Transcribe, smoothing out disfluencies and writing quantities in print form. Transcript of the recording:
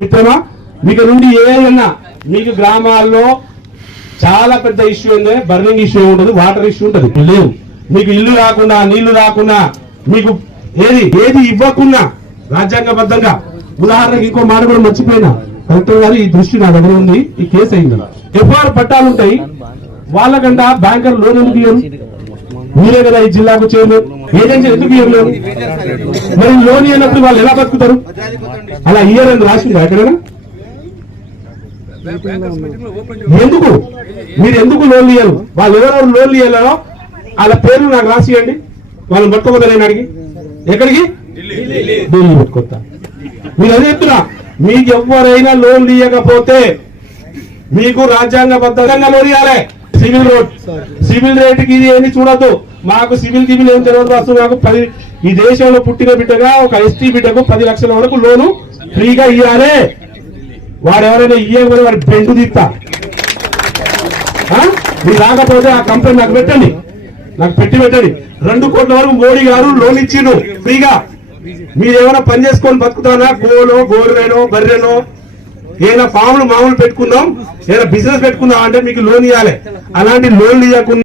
మిత్రమా, మీకు నుండి ఏదైనా మీకు గ్రామాల్లో చాలా పెద్ద ఇష్యూ ఉంది, బర్నింగ్ ఇష్యూ ఉంటుంది, వాటర్ ఇష్యూ ఉంటుంది. లేవు మీకు ఇల్లు రాకుండా, నీళ్లు రాకుండా, మీకు ఏది ఇవ్వకుండా రాజ్యాంగబద్ధంగా. ఉదాహరణకు ఇంకో మాట కూడా మర్చిపోయినా, కలెక్టర్ గారు ఈ దృష్టి నా దగ్గర ఉంది, ఈ కేసు అయింది. ఎఫ్ఐఆర్ పట్టాలు ఉంటాయి, వాళ్ళకంట బ్యాంకర్ లోన్ ఎందుకు ఇయ్యరు? మీరే కదా ఈ జిల్లాకు చైర్మన్, ఏజెన్సీ ఎందుకు ఇయ్యరు? మరి లోన్ ఇవ్వనప్పుడు వాళ్ళు ఎలా బతుకుతారు? అలా ఇయ్యరు అని రాసిందా ఎక్కడైనా? ఎందుకు మీరు ఎందుకు లోన్లు ఇయ్యరు? వాళ్ళు ఎవరెవరు లోన్లు ఇయ్యాలో వాళ్ళ పేర్లు నాకు రాసియండి, వాళ్ళని పట్టుకోదా నేను అడిగి. ఎక్కడికి? ఢిల్లీ పట్టుకొస్తా. మీరు అదే చెప్తున్నా, మీకు ఎవరైనా లోన్లు ఇవ్వకపోతే మీకు రాజ్యాంగబద్ధంగా లోన్ ఇవ్వాలి. సివిల్ రేటుకి ఇది ఏమి చూడద్దు. మాకు సివిల్ గివిల్ ఏం తెలియదు. అసలు నాకు ఈ దేశంలో పుట్టిన బిడ్డగా ఒక ఎస్టీ బిడ్డకు 10 లక్షల వరకు లోను ఫ్రీగా ఇవ్వాలి. వాడు ఎవరైనా ఇయ్యకపోతే వాడి బెండు తీస్తా. మీరు రాకపోతే ఆ కంపెనీ నాకు పెట్టండి, నాకు పెట్టండి. 2 కోట్ల వరకు మోడీ గారు లోన్ ఇచ్చిండు ఫ్రీగా. మీరు ఏమైనా పని చేసుకొని బతుకుతానా? గోరువేనో బర్రెనో ఏదైనా ఫామ్లు మామూలు పెట్టుకుందాం, ఏదైనా బిజినెస్ పెట్టుకుందాం అంటే మీకు లోన్ ఇవ్వాలి. అలాంటి లోన్లు ఇవ్వకుండా